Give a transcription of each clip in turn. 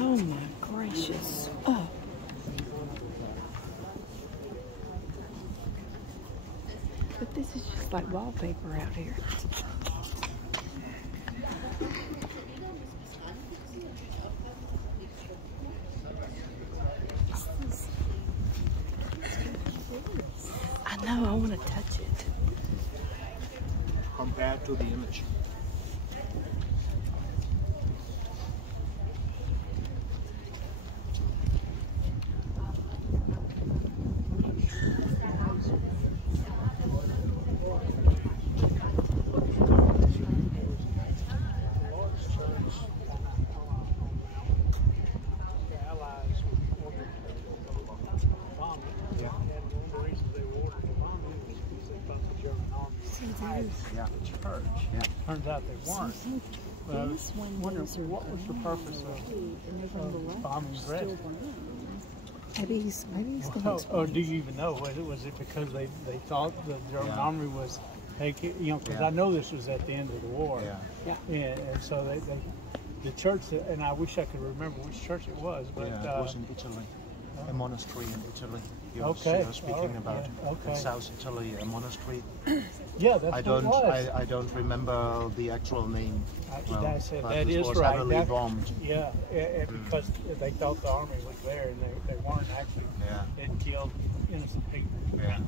Oh my gracious. Oh. But this is just like wallpaper out here. I know, I want to touch it. Compared to the image. Yeah, church. Yeah. Turns out they weren't. But I was wondering what was the purpose of bombing Dresden? Maybe he's Or do you even know? Was it because they thought the German army was taking, you know, because I know this was at the end of the war. Yeah. And so the church, and I wish I could remember which church it was, but it was in Italy. A monastery in Italy. You're speaking about in South Italy, a monastery. Yeah, that's I don't remember the actual name. Well, that is was right. heavily bombed. Yeah, because they thought the army was there, and they weren't actually. Yeah. It killed innocent people. Yeah.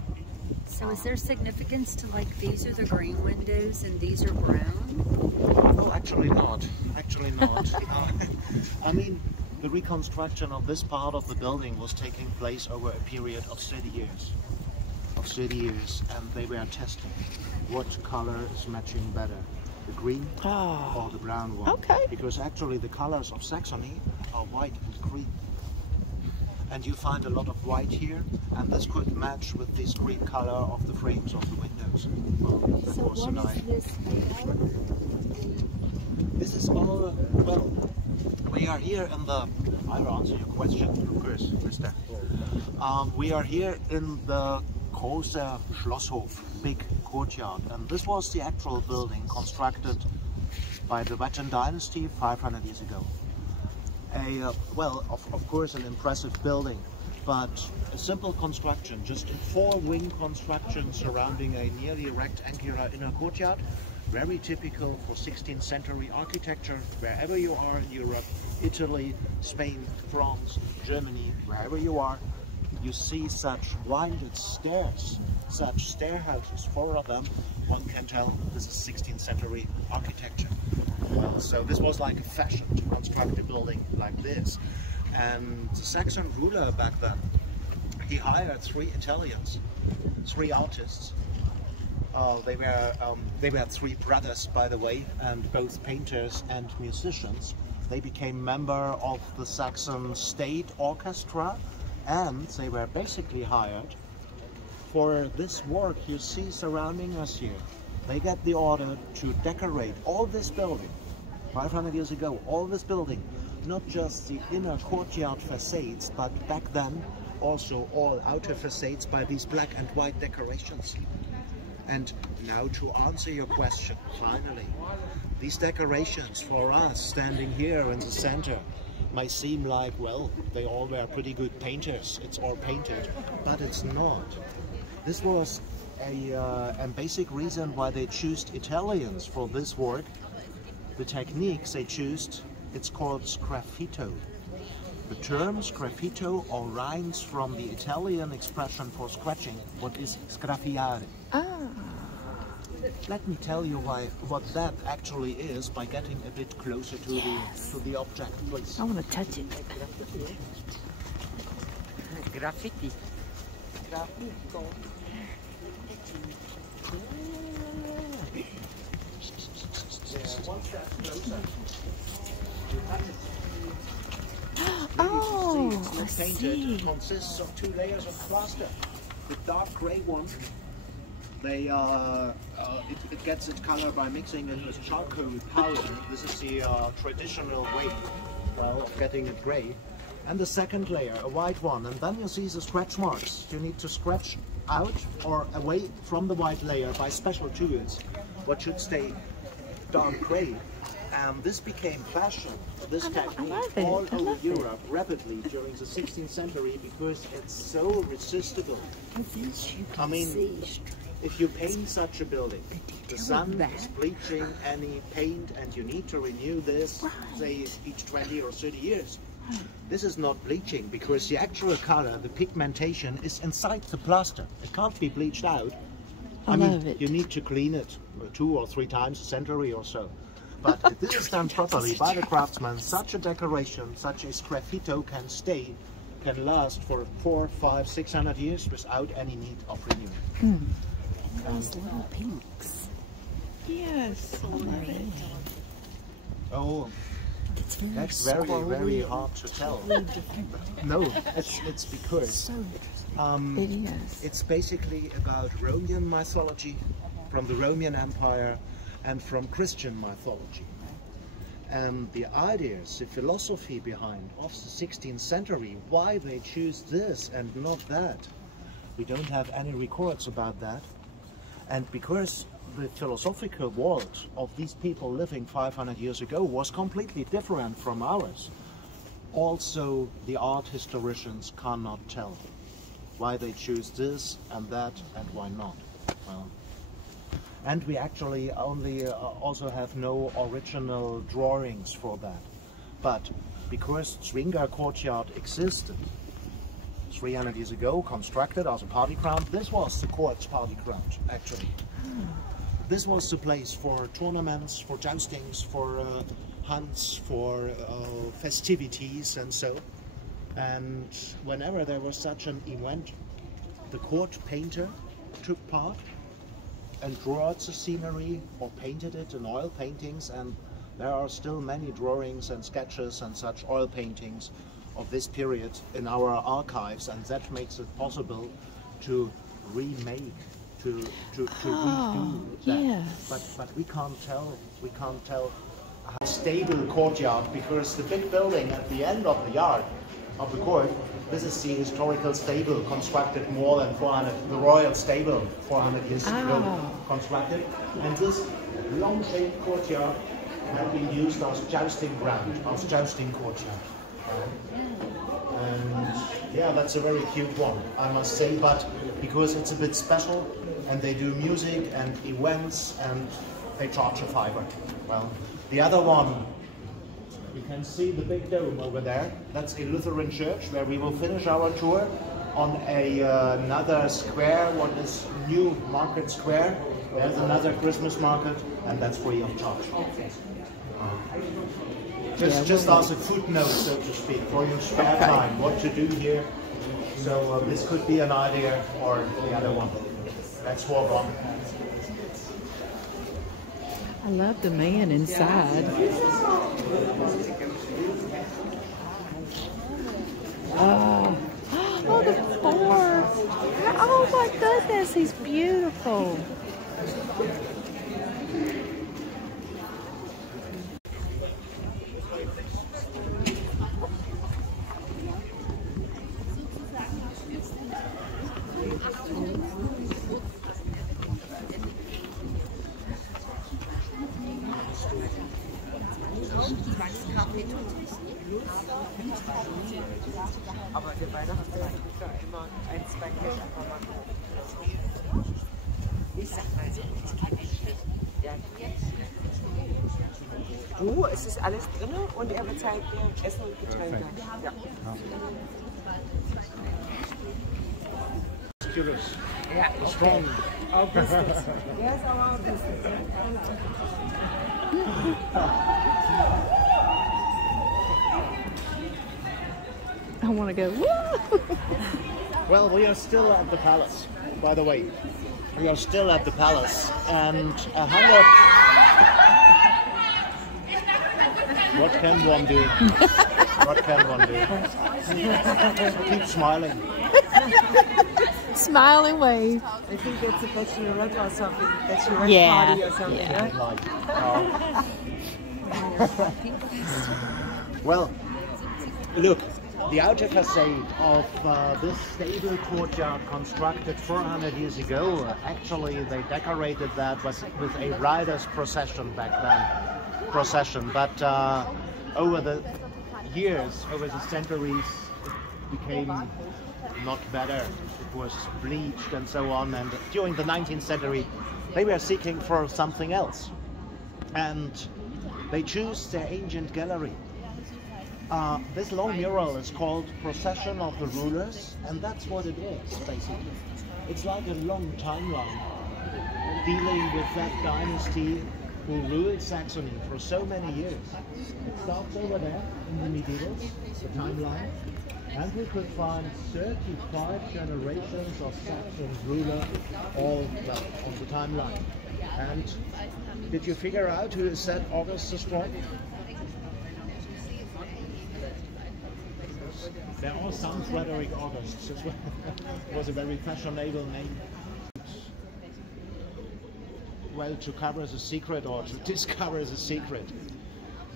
So is there significance to, like, these are the green windows and these are brown? No, actually not. Actually not. I mean, the reconstruction of this part of the building was taking place over a period of 30 years. And they were testing what color is matching better, the green or the brown one. Okay. Because actually the colors of Saxony are white and green. And you find a lot of white here, and this could match with this green color of the frames of the windows. That So was what is this This is all, well, we are here in the, I will answer your question, of course, Krista. We are here in the große Schlosshof, big courtyard, and this was the actual building constructed by the Wettin dynasty 500 years ago. Well, of course, an impressive building, but a simple construction, just a four-wing construction surrounding a nearly rectangular inner courtyard, very typical for 16th century architecture. Wherever you are in Europe, Italy, Spain, France, Germany, wherever you are, you see such winded stairs, such stair houses, four of them. One can tell this is 16th century architecture. So this was like a fashion to construct a building like this. And the Saxon ruler back then, he hired 3 Italians, 3 artists. They were 3 brothers, by the way, and both painters and musicians. They became member of the Saxon state orchestra, and they were basically hired for this work you see surrounding us here. They get the order to decorate all this building, 500 years ago, all this building, not just the inner courtyard facades, but back then also all outer facades by these black and white decorations. And now to answer your question, finally, these decorations for us standing here in the center might seem like, well, they all were pretty good painters, it's all painted, but it's not. This was a basic reason why they chose Italians for this work. The techniques they chose, it's called sgraffito. The term sgraffito originates from the Italian expression for scratching, what is sgraffiare. Let me tell you what that actually is by getting a bit closer to the object, please. I want to touch it. Graffiti. Graffito. One step closer. Oh, I painted see. It consists of 2 layers of plaster. The dark grey one, it gets its color by mixing it with charcoal powder. This is the traditional way of getting it grey. And the second layer, a white one, and then you see the scratch marks. You need to scratch out or away from the white layer by special tools, what should stay dark grey. And this became fashion, this technique, love it. all I over love it. Europe rapidly during the 16th century because it's so resistible. I mean, if you paint such a building, the sun is bleaching any paint and you need to renew this, say, each 20 or 30 years. This is not bleaching because the actual color, the pigmentation is inside the plaster. It can't be bleached out. I mean, you need to clean it 2 or 3 times a century or so. But if this is done properly by the craftsman, such a decoration, such a sgraffito can last for 400, 500, 600 years without any need of renewal. Those little pinks. Yes, I love it. Oh, that's very, very hard to tell. No, it's because It is. it's basically about Roman mythology from the Roman Empire and from Christian mythology. And the ideas, the philosophy behind of the 16th century, why they choose this and not that, we don't have any records about that. And because the philosophical world of these people living 500 years ago was completely different from ours, also the art historians cannot tell why they choose this and that and why not. Well, and we actually only also have no original drawings for that. But because Zwinger courtyard existed 300 years ago, constructed as a party ground, this was the court's party ground, actually. This was the place for tournaments, for joustings, for hunts, for festivities and so. And whenever there was such an event, the court painter took part and drew out the scenery or painted it in oil paintings, and there are still many drawings and sketches and such oil paintings of this period in our archives, and that makes it possible to remake, to redo that. Yes. But we can't tell a stable courtyard, because the big building at the end of the yard of the court, this is the historical stable constructed more than 400, the royal stable 400 years ago constructed. And this long-shaped courtyard had been used as jousting ground, as jousting courtyard. And yeah, that's a very cute one, I must say, but because it's a bit special and they do music and events and they charge a fiver. Well, the other one, you can see the big dome over there. That's a Lutheran church where we will finish our tour on another square, what is New Market Square. There's another Christmas market, and that's free of charge. Just as a footnote, so to speak, for your spare time, what to do here. So this could be an idea, or the other one. Let's walk on. I love the man inside. Oh, the floor. Oh my goodness, he's beautiful. Aber der Weihnachtszeit gibt da immer 1, 2 Cash einfach mal. Ich sag mal so, ich kann nicht. Ja. Du, es ist alles drin und er bezahlt dir Essen und Getränke. Ja. Ja, strong. Augustus. Er ist aber Augustus. I want to go, woo! Well, we are still at the palace, by the way. We are still at the palace, and 100... What can one do? What can one do? Keep smiling. Smile and wave. I think that's a bachelorette or something. Bachelorette party or something, right? Well, look. The outer facade of this stable courtyard constructed 400 years ago, actually they decorated that with a rider's procession back then. procession, but over the years, over the centuries, it became not better. It was bleached and so on, and during the 19th century they were seeking for something else, and they choose their ancient gallery. This long mural is called Procession of the Rulers, and that's what it is, basically. It's like a long timeline dealing with that dynasty who ruled Saxony for so many years. It starts over there in the medievals, the timeline, and we could find 35 generations of Saxon ruler all on the timeline. And did you figure out who set August the Strong? There are some Frederick Augusts as well. It was a very fashionable name. Well, to cover the secret or to discover the secret.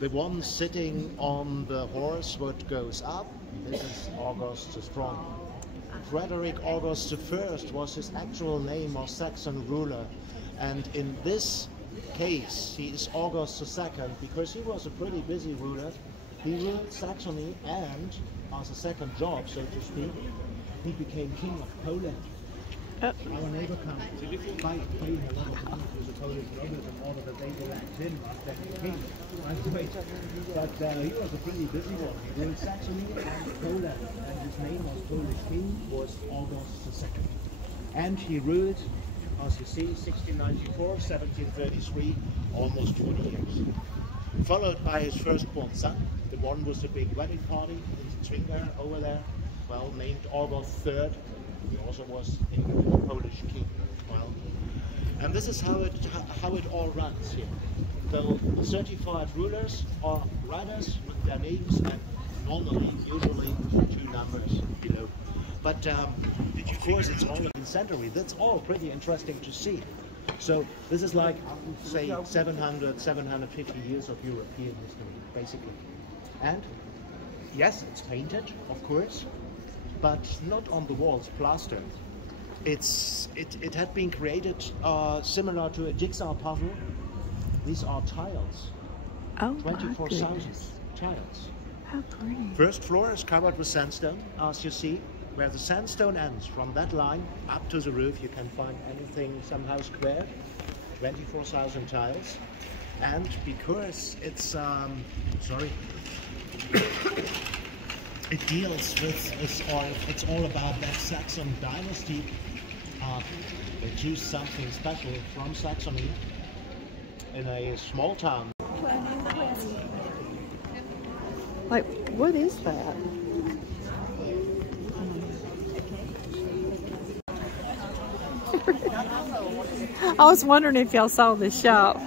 The one sitting on the horse what goes up, this is August the Strong. Frederick August I was his actual name of Saxon ruler, and in this case he is August II because he was a pretty busy ruler. He ruled Saxony, and as a second job, so to speak, he became king of Poland. Our neighbor country paying a lot of money to the Polish nobles in order that they elect him as their king. But he was a pretty busy one. He ruled Saxony and Poland, and his name as Polish king was August II. And he ruled, as you see, 1694, 1733, almost 20 years. Followed by his firstborn son, the one with the big wedding party in the Tringa over there, well, named August III. He also was a Polish king. Well, and this is how it all runs here. So the 35 rulers are writers with their names, and normally, usually, 2 numbers below. But of course, it's all in the century. That's all pretty interesting to see. So this is like, say, 700, 750 years of European history, basically. And yes, it's painted, of course, but not on the walls, plastered. It had been created similar to a jigsaw puzzle. These are tiles. Oh, 24,000 tiles. How pretty. First floor is covered with sandstone, as you see. Where the sandstone ends, from that line up to the roof, you can find anything somehow squared. 24,000 tiles. And because it's it deals with, it's all about that Saxon dynasty. They choose something special from Saxony in a small town. Like, what is that? I was wondering if y'all saw this shop.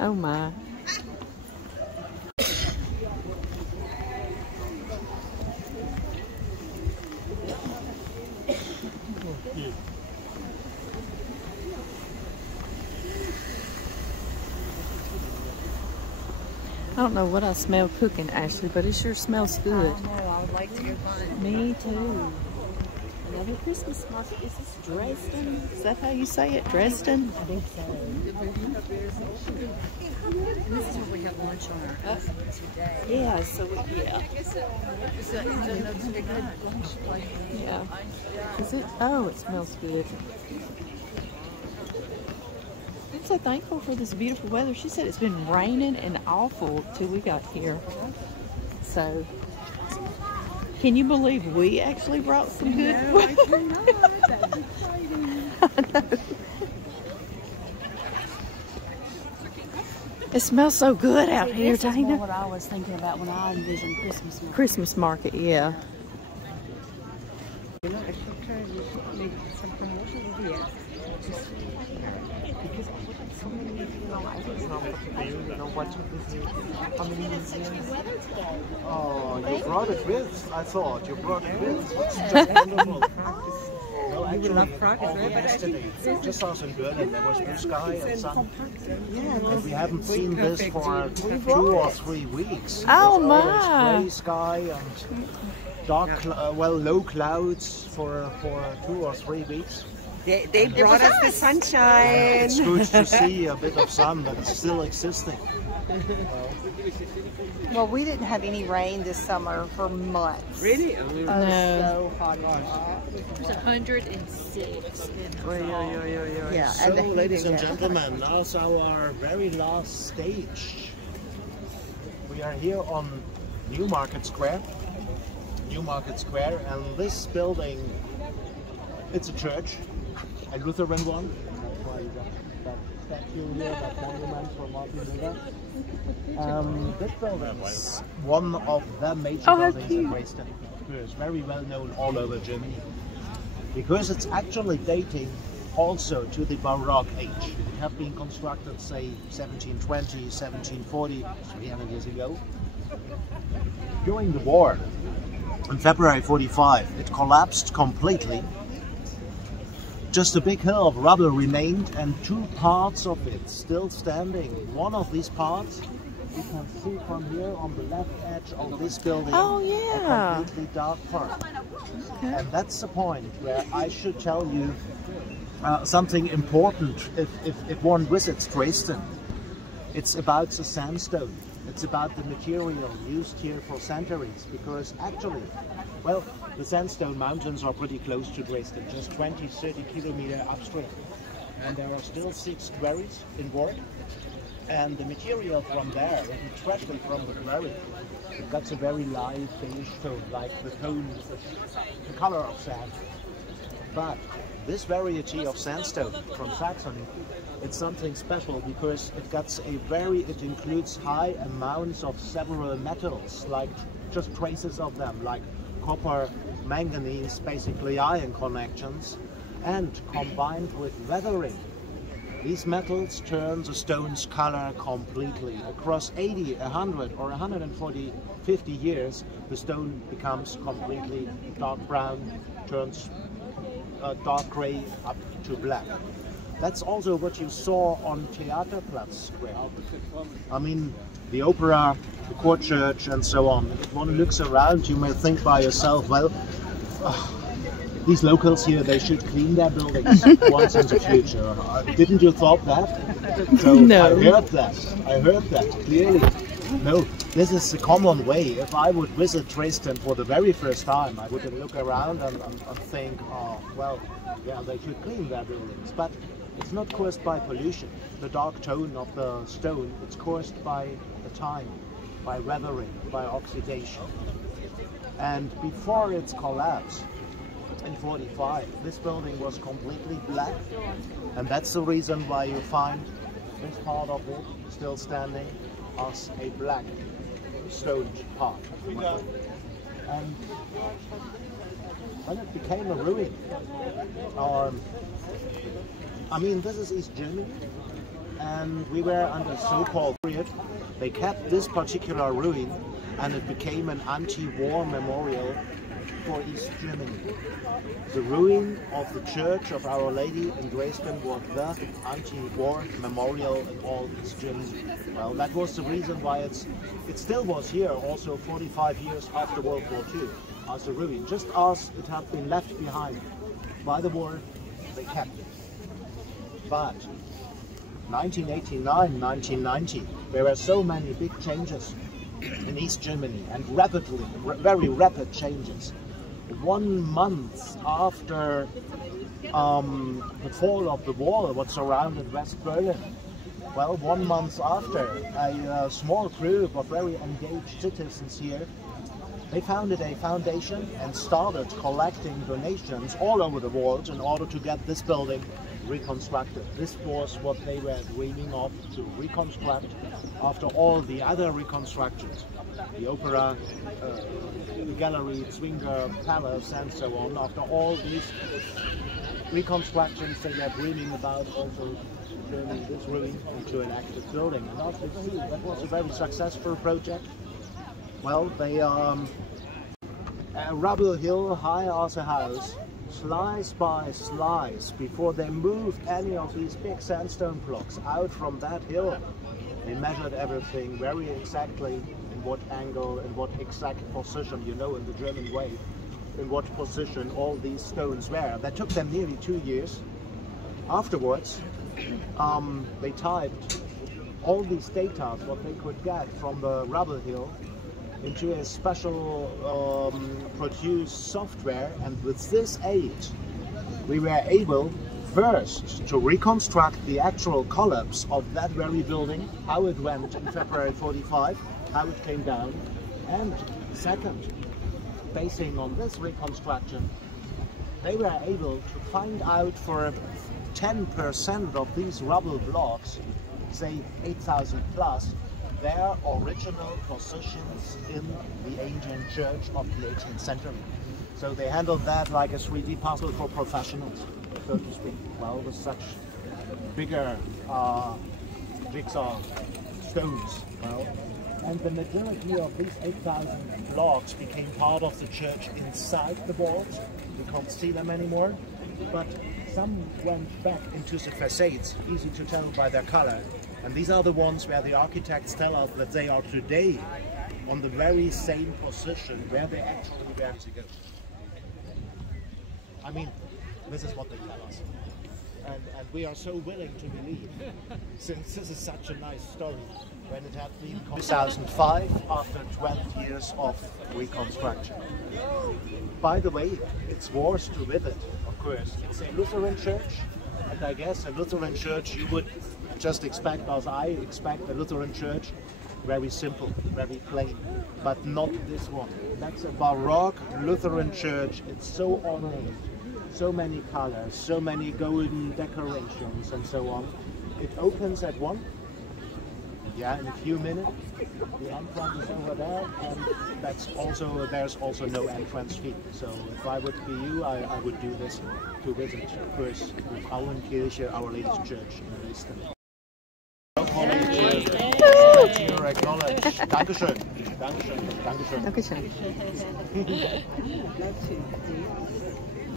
Oh my. I don't know what I smell cooking, Ashley, but it sure smells good. I know, I would like to go find. Me too. Another Christmas market. Is this Dresden? Is that how you say it? Dresden? I think so. This is where we have lunch on our oven today. Yeah, so yeah. It's a big lunch place. Yeah. Is it? Oh, it smells good. I'm so thankful for this beautiful weather. She said it's been raining and awful till we got here. So, can you believe we actually brought some good? No, I cannot. That's exciting. I know. It smells so good out here, This is Dana. what I was thinking about when I envisioned Christmas market. Christmas market, yeah. You know, I should try to make some promotion here. Because so many people, I don't know what how many museums. Oh, you brought it with? I thought you brought it with. It's just wonderful. No, You will love Prague as well, but I think just as in Berlin, there was blue sky and sun. yeah, And we haven't seen this for perfect. 2 or 3 weeks. Oh, It's my. always gray sky and low clouds for 2 or 3 weeks. They brought us the sunshine. It's good to see a bit of sun, but it's still existing. Well, we didn't have any rain this summer for months. Really? So hot. It was 106 in the fall. Yeah. So, and ladies and gentlemen, now's our very last stage. We are here on Newmarket Square. And this building, it's a church, a Lutheran one. That's why you got that statue here, that monument for Martin Luther. This building is one of the major buildings in Dresden. It's very well known all over Germany because it's actually dating also to the Baroque age. It have been constructed, say, 1720, 1740, 300 years ago. During the war, in February 45, it collapsed completely. Just a big hill of rubble remained and 2 parts of it still standing. One of these parts you can see from here on the left edge of this building. Oh, yeah. A completely dark part. Okay. And that's the point where I should tell you something important if one visits Dresden. It's about the sandstone. It's about the material used here for centuries, because actually, well, the sandstone mountains are pretty close to Dresden, just 20-30 kilometers upstream. And there are still 6 quarries in work. And the material from there, especially from the quarry, it got a very light beige tone, like the tone, the color of sand. But this variety of sandstone from Saxony, it's something special because it includes high amounts of several metals, like just traces of them, like copper, manganese, basically iron connections, and combined with weathering. These metals turn the stone's color completely. Across 80, 100 or 140, 50 years, the stone becomes completely dark brown, turns dark gray up to black. That's also what you saw on Theaterplatz Square. I mean, the opera, the court church, and so on. If one looks around, you may think by yourself, well, these locals here, they should clean their buildings once in the future. Didn't you thought that? So no. I heard that clearly. No, this is the common way. If I would visit Dresden for the very first time, I would look around and think, oh, well, yeah, they should clean their buildings. But it's not caused by pollution. The dark tone of the stone, it's caused by the time, by weathering, by oxidation. And before its collapse, in 45, this building was completely black, and that's the reason why you find this part of it still standing as a black stone part. And when it became a ruin, I mean, this is East Germany, and we were under so-called period. They kept this particular ruin, and it became an anti-war memorial for East Germany. The ruin of the Church of Our Lady in Dresden was the anti-war memorial in all East Germany. Well, that was the reason why it still was here also 45 years after World War II as a ruin. Just as it had been left behind by the war, they kept it. But 1989, 1990, there were so many big changes in East Germany, and very rapid changes. 1 month after the fall of the wall, what surrounded West Berlin, well, 1 month after, a small group of very engaged citizens here, they founded a foundation and started collecting donations all over the world in order to get this building reconstructed. This was what they were dreaming of, to reconstruct after all the other reconstructions. The opera, the gallery, Zwinger Palace, and so on. After all these reconstructions, they were dreaming about also turning this ruin into an active building. And as you see, that was a very successful project. Well, they a rubble hill high as a house, slice by slice, before they moved any of these big sandstone blocks out from that hill. They measured everything very exactly in what angle, in what exact position, you know, in the German way, in what position all these stones were. That took them nearly 2 years. Afterwards, they typed all these data, what they could get from the rubble hill, into a special produced software, and with this aid we were able first to reconstruct the actual collapse of that very building, how it went in February 45, how it came down, and second, basing on this reconstruction, they were able to find out for 10% of these rubble blocks, say 8,000 plus, their original positions in the ancient church of the 18th century. So they handled that like a 3D puzzle for professionals, so to speak. Well, with such bigger jigsaw stones. Well, and the majority of these 8,000 blocks became part of the church inside the walls. We can't see them anymore, but some went back into the facades, easy to tell by their color. And these are the ones where the architects tell us that they are today on the very same position where they actually were to go. I mean, this is what they tell us. And we are so willing to believe, since this is such a nice story, when it had been 2005 after 12 years of reconstruction. By the way, it's worth to visit, of course. It's a Lutheran church, and I guess a Lutheran church you would just expect, as I expect, a Lutheran church, very simple, very plain, but not this one. That's a Baroque Lutheran church. It's so ornate, so many colors, so many golden decorations and so on. It opens at 1. Yeah, in a few minutes. The entrance is over there, and there's also no entrance fee. So if I would be you, I would do this to visit, of course, the Frauenkirche, Our Lady's Church in Dresden. Acknowledge. Dankeschön. Dankeschön. Dankeschön. Dankeschön.